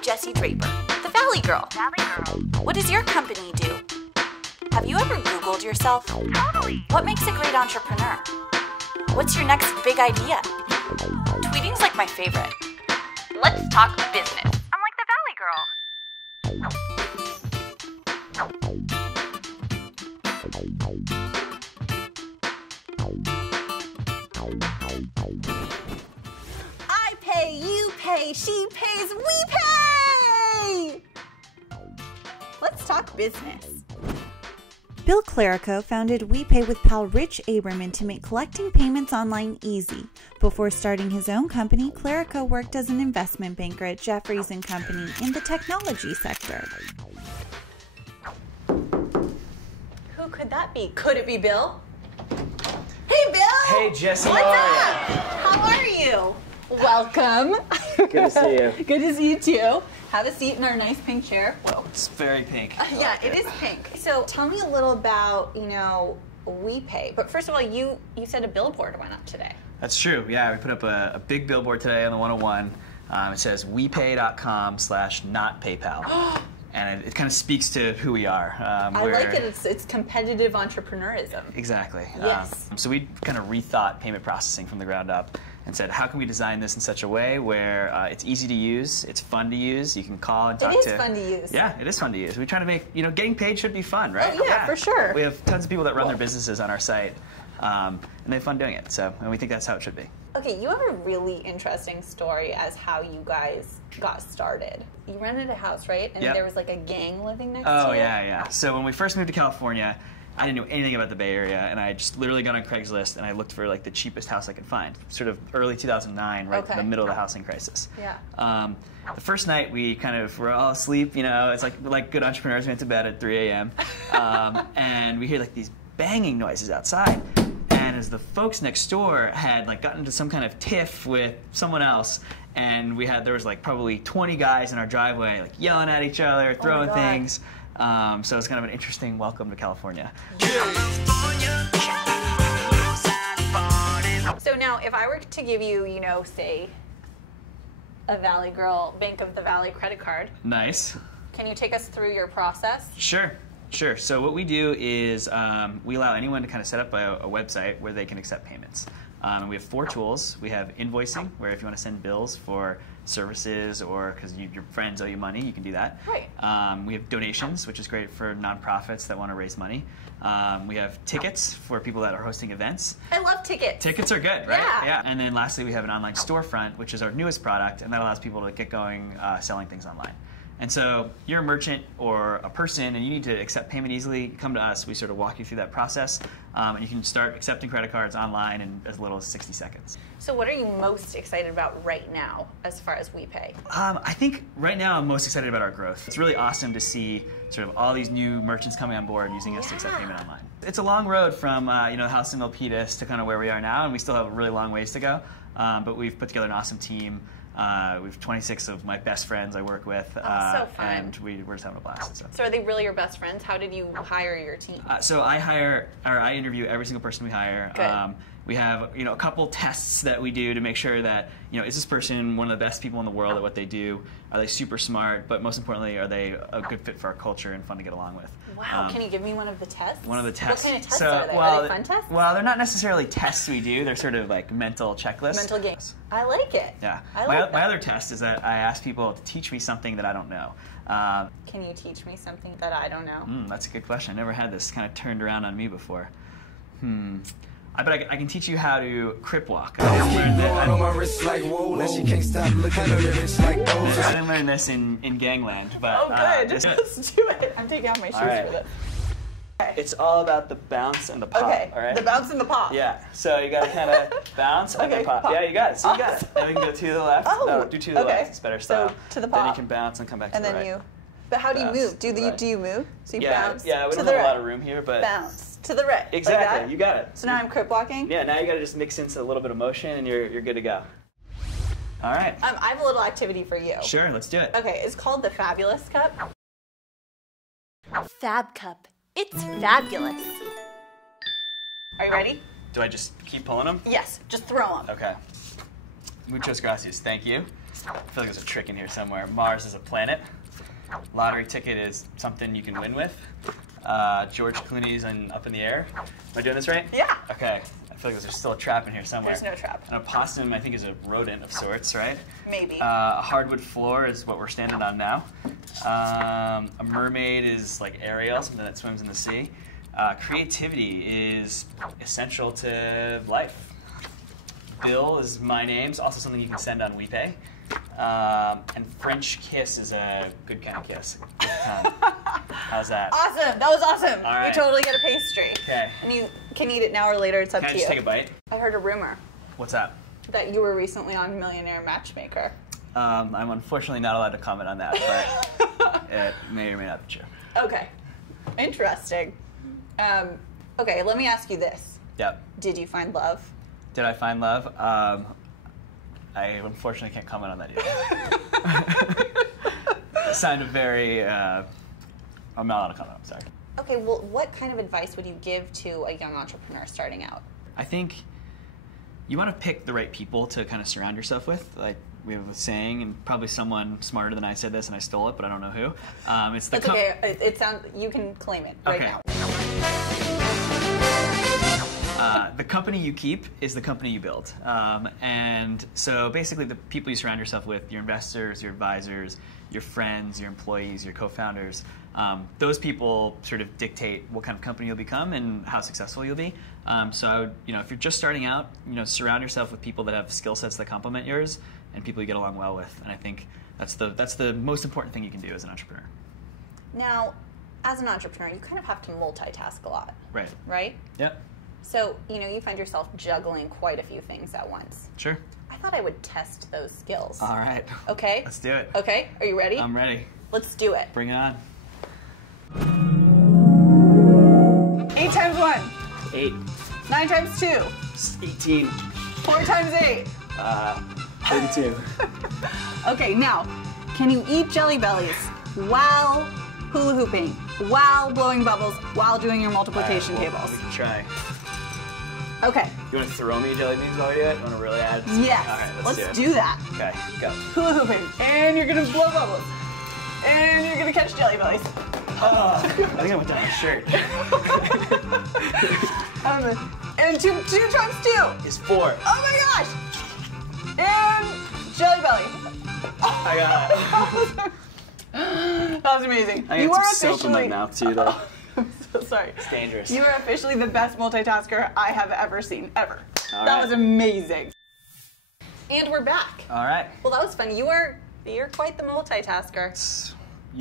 I'm Jesse Draper, the Valley Girl. What does your company do? Have you ever Googled yourself? Totally. What makes a great entrepreneur? What's your next big idea? Tweeting's like my favorite. Let's talk business. I'm like the Valley Girl. I pay, you pay, she pays, we pay! Let's talk business. Bill Clerico founded Wepay with pal Rich Aberman to make collecting payments online easy. Before starting his own company, Clerico worked as an investment banker at Jefferies & Company in the technology sector. Who could that be? Could it be Bill? Hey, Bill! Hey, Jesse. What's up? How are you? Welcome. Good to see you. Good to see you too. Have a seat in our nice pink chair. Whoa. It's very pink. Yeah, it is pink. So tell me a little about, Wepay. But first of all, you said a billboard went up today. That's true. Yeah, we put up a big billboard today on the 101. It says wepay.com/not PayPal. And it kind of speaks to who we are. I like it. It's competitive entrepreneurism. Exactly. Yes. So we kind of rethought payment processing from the ground up and said, how can we design this in such a way where it's easy to use, it's fun to use, you can call and talk to... It is fun to use. Yeah, it is fun to use. We try to make, getting paid should be fun, right? Oh, yeah, for sure. We have tons of people that run their businesses on our site, and they have fun doing it. And we think that's how it should be. Okay, you have a really interesting story as how you guys got started. You rented a house, right? And there was like a gang living next to you? Oh, yeah. So when we first moved to California, I didn't know anything about the Bay Area, and I just literally got on Craigslist and I looked for like the cheapest house I could find. Sort of early 2009, right in the middle of the housing crisis. Yeah. The first night we kind of were all asleep, it's like good entrepreneurs, we went to bed at 3 a.m. And we hear like these banging noises outside. And as the folks next door had like gotten into some kind of tiff with someone else, and there was like probably 20 guys in our driveway like yelling at each other, throwing things. So it's kind of an interesting welcome to California. So now, if I were to give you, say, a Valley Girl Bank of the Valley credit card. Nice. Can you take us through your process? Sure. So what we do is we allow anyone to kind of set up a website where they can accept payments. We have 4 tools. We have invoicing, where if you want to send bills for services or because your friends owe you money, you can do that. Right. We have donations, which is great for nonprofits that want to raise money. We have tickets for people that are hosting events. I love tickets. Tickets are good, right? Yeah. And then lastly, we have an online storefront, which is our newest product, and that allows people to get going selling things online. And so you're a merchant or a person and you need to accept payment easily, come to us. We sort of walk you through that process. And you can start accepting credit cards online in as little as 60 seconds. So what are you most excited about right now as far as Wepay? I think right now I'm most excited about our growth. It's really awesome to see sort of all these new merchants coming on board using us to accept payment online. It's a long road from the house in Milpitas to kind of where we are now, and we still have a really long ways to go. But we've put together an awesome team. We have 26 of my best friends I work with, so fun. And we're just having a blast. So are they really your best friends? How did you hire your team? So I interview every single person we hire. Good. We have a couple tests that we do to make sure that is this person one of the best people in the world at what they do? Are they super smart? But most importantly, are they a good fit for our culture and fun to get along with? Wow, can you give me one of the tests? One of the tests. What kind of tests are they? Are they fun tests? Well, they're not necessarily tests we do. They're sort of like mental checklists. Mental games. I like it. Yeah. My other test is that I ask people to teach me something that I don't know. Can you teach me something that I don't know? That's a good question. I never had this kind of turned around on me before. I bet I can teach you how to crip walk. I didn't learn this in Gangland, but oh, good. Let's do it. I'm taking off my shoes for this. Okay. It's all about the bounce and the pop. Okay. All right. The bounce and the pop. Yeah. So you got to kind of bounce and then pop. Yeah, you got it. So you got it. Then we can go to the left. Oh. No, do to the left. It's better style. So to the pop. Then you can bounce and come back to the right. And then you. But how do you move? Do you move? So you bounce. Yeah. We don't have a lot of room here, but bounce to the right. Exactly. Like you got it. So now I'm crip walking. Yeah. Now you got to just mix in a little bit of motion, and you're good to go. All right. I have a little activity for you. Sure. Let's do it. Okay. It's called the Fabulous Cup. Fab Cup. It's fabulous. Are you ready? Do I just keep pulling them? Yes. Just throw them. Okay. Muchas gracias. Thank you. I feel like there's a trick in here somewhere. Mars is a planet. Lottery ticket is something you can win with. George Clooney's up in the air. Am I doing this right? Yeah. Okay. I feel like there's still a trap in here somewhere. There's no trap. An opossum, I think, is a rodent of sorts, right? Maybe. A hardwood floor is what we're standing on now. A mermaid is like Ariel, something that swims in the sea. Creativity is essential to life. Bill is my name. It's also something you can send on Wepay. And French kiss is a good kind of kiss. Good time. How's that? Awesome. That was awesome. All right. You totally get a pastry. Okay. And you can eat it now or later. It's up Can I to just you. take a bite? I heard a rumor What's that? that you were recently on Millionaire Matchmaker. I'm unfortunately not allowed to comment on that, but it may or may not be true. Okay. Interesting. Okay, let me ask you this. Yep. Did you find love? Did I find love? I unfortunately can't comment on that either. It sounded very... I'm not allowed to comment, I'm sorry. Okay, well, what kind of advice would you give to a young entrepreneur starting out? I think you want to pick the right people to kind of surround yourself with. Like we have a saying, and probably someone smarter than I said this, and I stole it, but I don't know who. It's the That's okay. It sounds. You can claim it right now. The company you keep is the company you build. And so basically the people you surround yourself with, your investors, your advisors, your friends, your employees, your co-founders, those people sort of dictate what kind of company you'll become and how successful you'll be. So I would, if you're just starting out, surround yourself with people that have skill sets that complement yours and people you get along well with. And I think that's the most important thing you can do as an entrepreneur. Now, as an entrepreneur, you kind of have to multitask a lot. Right. Right? Yep. So, you find yourself juggling quite a few things at once. Sure. I thought I would test those skills. All right. Okay? Let's do it. Okay, are you ready? I'm ready. Let's do it. Bring it on. 8 times 1. 8. 9 times 2. 18. 4 times 8. 32. Okay, now, can you eat Jelly Bellies while hula hooping, while blowing bubbles, while doing your multiplication tables? We can try. Okay. You want to throw me jelly beans while you're at it? You want to really add? Yes. All right, let's do that. Okay, go. Hula hooping, and you're gonna blow bubbles, and you're gonna catch Jelly Bellies. Oh, I think I went down my shirt. And 2 times 2 is 4. Oh my gosh! And Jelly Belly. I got it. That was amazing. I got some soap in my mouth too, though. I'm so sorry. It's dangerous. You are officially the best multitasker I have ever seen, ever. All that right. was amazing. And we're back. All right. Well, that was fun. You're quite the multitasker.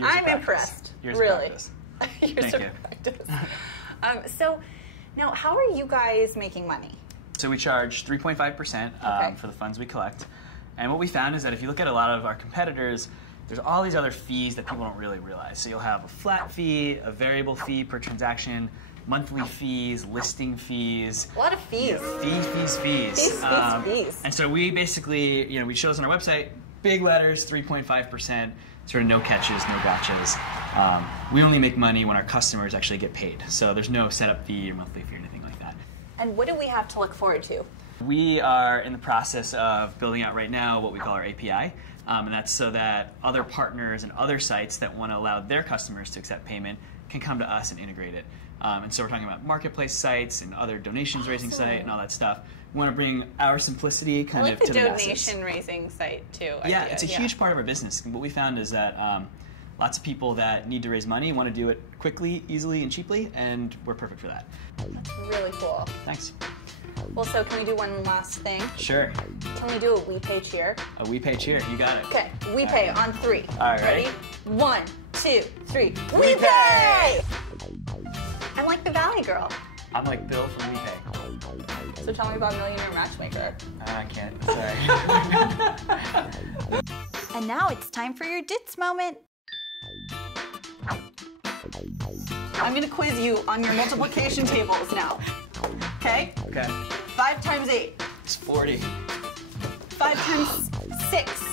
I'm impressed. Years really. Of practice. Years of practice. So, now, how are you guys making money? So we charge 3.5% for the funds we collect. And what we found is that if you look at a lot of our competitors, there's all these other fees that people don't really realize. So you'll have a flat fee, a variable fee per transaction, monthly fees, listing fees. A lot of fees. Fees. Fees. And so we basically, we show this on our website, big letters, 3.5%, sort of no catches, no gotchas. We only make money when our customers actually get paid. So there's no setup fee or monthly fee or anything like that. And what do we have to look forward to? We are in the process of building out right now what we call our API. And that's so that other partners and other sites that want to allow their customers to accept payment can come to us and integrate it. And so we're talking about marketplace sites and other donations raising site and all that stuff. We want to bring our simplicity kind of to the masses. I like the donation raising site too. Yeah, it's a huge part of our business. And what we found is that lots of people that need to raise money want to do it quickly, easily, and cheaply, and we're perfect for that. That's really cool. Thanks. Well, so can we do one last thing? Sure. Can we do a Wepay cheer? A Wepay cheer, you got it. Okay, Wepay on 3. All right, ready? 1, 2, 3. Wepay! I'm like the Valley Girl. I'm like Bill from Wepay. So tell me about Millionaire Matchmaker. I can't, sorry. And now it's time for your Dits moment. I'm gonna quiz you on your multiplication tables now. Okay? Okay. 5 times 8. It's 40. 5 times 6.